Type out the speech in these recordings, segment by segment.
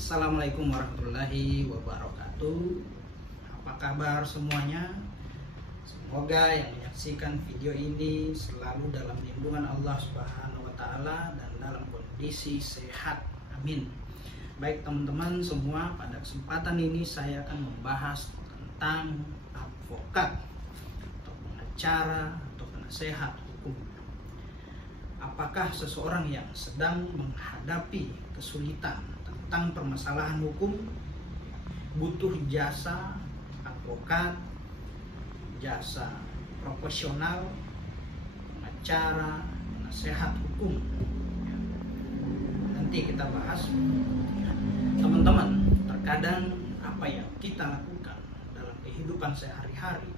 Assalamualaikum warahmatullahi wabarakatuh. Apa kabar semuanya? Semoga yang menyaksikan video ini selalu dalam lindungan Allah Subhanahu wa Ta'ala dan dalam kondisi sehat. Amin. Baik teman-teman semua, pada kesempatan ini saya akan membahas tentang advokat atau pengacara atau penasehat hukum. Apakah seseorang yang sedang menghadapi kesulitan tentang permasalahan hukum butuh jasa advokat, jasa profesional, pengacara, penasehat hukum? Nanti kita bahas. Teman-teman, terkadang apa yang kita lakukan dalam kehidupan sehari-hari,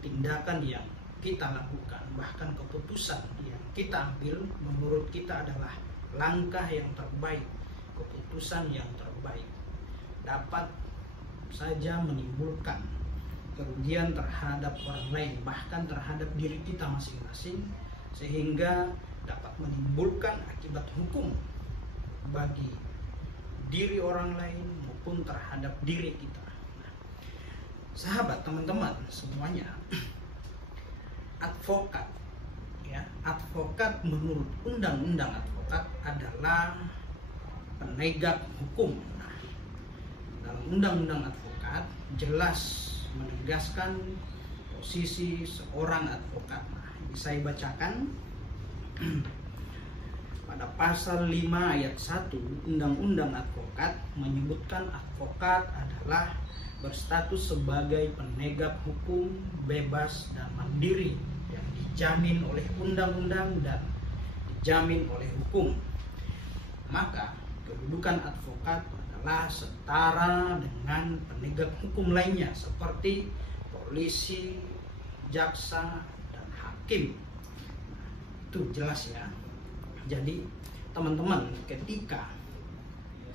tindakan yang kita lakukan, bahkan keputusan yang kita ambil menurut kita adalah langkah yang terbaik, keputusan yang terbaik, dapat saja menimbulkan kerugian terhadap orang lain, bahkan terhadap diri kita masing-masing, sehingga dapat menimbulkan akibat hukum bagi diri orang lain maupun terhadap diri kita. Nah, sahabat, teman-teman semuanya, advokat, ya, advokat menurut undang-undang advokat adalah penegak hukum. Nah, dalam undang-undang advokat jelas menegaskan posisi seorang advokat. Nah, ini saya bacakan pada pasal 5 ayat 1 Undang-Undang Advokat menyebutkan advokat adalah berstatus sebagai penegak hukum bebas dan mandiri yang dijamin oleh undang-undang dan dijamin oleh hukum. Maka kedudukan advokat adalah setara dengan penegak hukum lainnya seperti polisi, jaksa, dan hakim. Itu jelas ya. Jadi teman-teman, ketika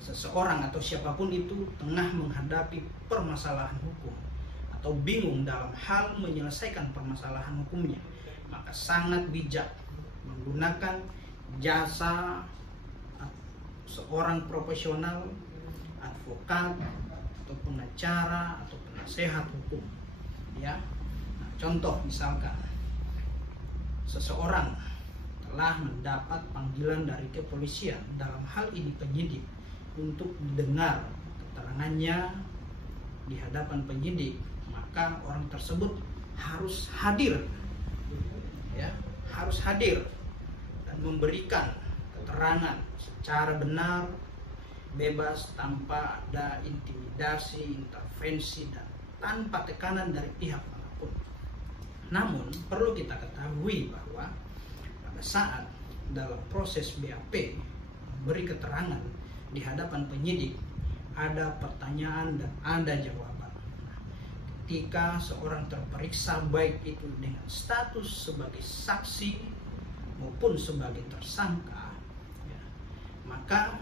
seseorang atau siapapun itu tengah menghadapi permasalahan hukum atau bingung dalam hal menyelesaikan permasalahan hukumnya, maka sangat bijak menggunakan jasa seorang profesional, advokat atau pengacara atau penasehat hukum, ya. Nah, contoh misalkan seseorang telah mendapat panggilan dari kepolisian, dalam hal ini penyidik, untuk didengar keterangannya di hadapan penyidik, maka orang tersebut harus hadir, ya, harus hadir dan memberikan keterangan secara benar, bebas, tanpa ada intimidasi, intervensi, dan tanpa tekanan dari pihak manapun. Namun perlu kita ketahui bahwa pada saat dalam proses BAP memberi keterangan di hadapan penyidik, ada pertanyaan dan ada jawaban. Nah, ketika seorang terperiksa baik itu dengan status sebagai saksi maupun sebagai tersangka, ya, maka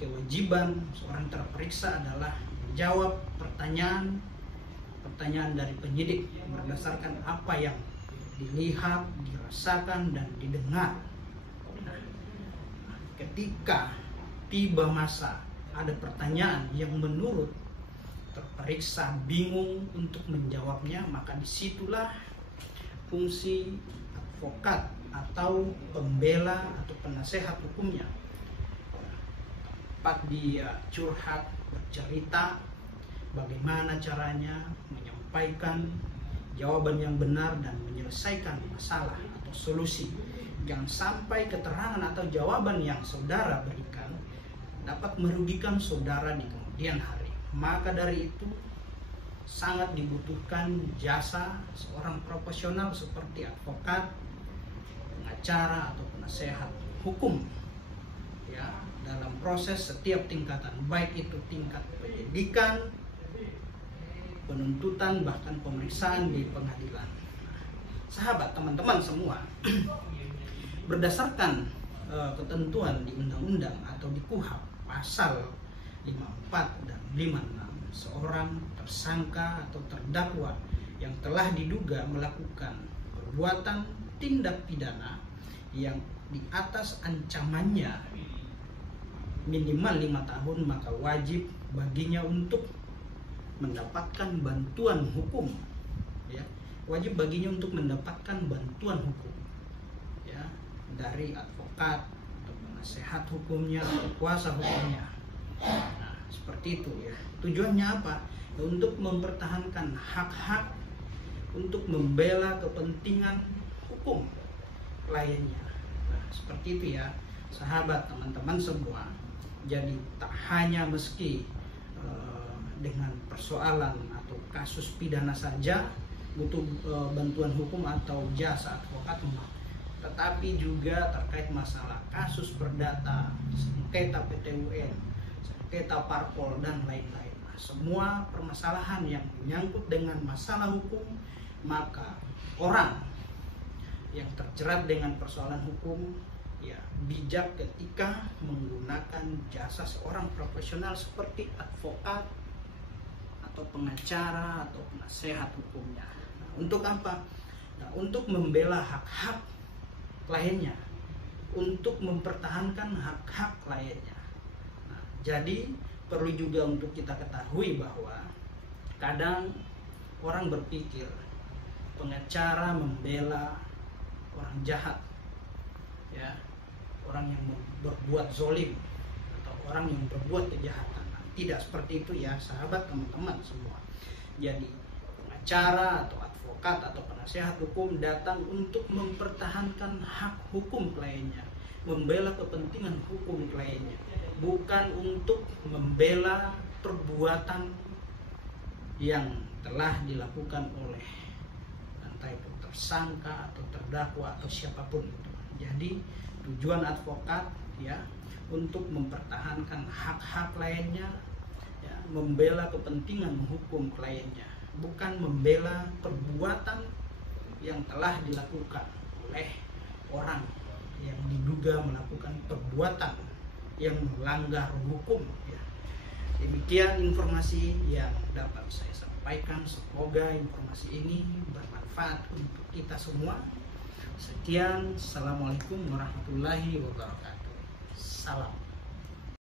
kewajiban seorang terperiksa adalah menjawab pertanyaan dari penyidik berdasarkan apa yang dilihat, dirasakan, dan didengar. Nah, ketika tiba masa ada pertanyaan yang menurut terperiksa bingung untuk menjawabnya, maka disitulah fungsi advokat atau pembela atau penasehat hukumnya. Tempat dia curhat, bercerita bagaimana caranya menyampaikan jawaban yang benar dan menyelesaikan masalah atau solusi. Jangan sampai keterangan atau jawaban yang saudara berikan dapat merugikan saudara di kemudian hari. Maka dari itu sangat dibutuhkan jasa seorang profesional seperti advokat, pengacara atau penasehat hukum, ya, dalam proses setiap tingkatan, baik itu tingkat penyidikan, penuntutan, bahkan pemeriksaan di pengadilan. Sahabat, teman-teman semua, berdasarkan ketentuan di undang-undang atau di KUHP pasal 54 dan 56, seorang tersangka atau terdakwa yang telah diduga melakukan perbuatan tindak pidana yang di atas ancamannya minimal 5 tahun, maka wajib baginya untuk mendapatkan bantuan hukum, ya. Wajib baginya untuk mendapatkan bantuan hukum, ya, dari advokat atau penasehat hukumnya atau kuasa hukumnya. Nah, seperti itu ya. Tujuannya apa? Ya, untuk mempertahankan hak-hak, untuk membela kepentingan hukum kliennya. Nah, seperti itu ya, sahabat, teman-teman semua. Jadi tak hanya meski dengan persoalan atau kasus pidana saja butuh bantuan hukum atau jasa advokat, tetapi juga terkait masalah kasus perdata, sengketa PT-UN, sengketa parpol, dan lain-lain. Nah, semua permasalahan yang menyangkut dengan masalah hukum, maka orang yang terjerat dengan persoalan hukum ya bijak ketika menggunakan jasa seorang profesional seperti advokat atau pengacara atau penasehat hukumnya. Nah, untuk apa? Nah, untuk membela hak-hak kliennya, untuk mempertahankan hak-hak kliennya. Nah, jadi perlu juga untuk kita ketahui bahwa kadang orang berpikir pengacara membela orang jahat, ya, orang yang berbuat zolim atau orang yang berbuat kejahatan. Tidak seperti itu ya, sahabat, teman-teman semua. Jadi pengacara atau advokat atau penasehat hukum datang untuk mempertahankan hak hukum kliennya, membela kepentingan hukum kliennya, bukan untuk membela perbuatan yang telah dilakukan oleh entah itu tersangka atau terdakwa atau siapapun itu. Jadi tujuan advokat ya untuk mempertahankan hak-hak kliennya, ya, membela kepentingan hukum kliennya, bukan membela perbuatan yang telah dilakukan oleh orang yang diduga melakukan perbuatan yang melanggar hukum ya. Demikian informasi yang dapat saya sampaikan. Semoga informasi ini bermanfaat untuk kita semua. Sekian, assalamualaikum warahmatullahi wabarakatuh. Salam.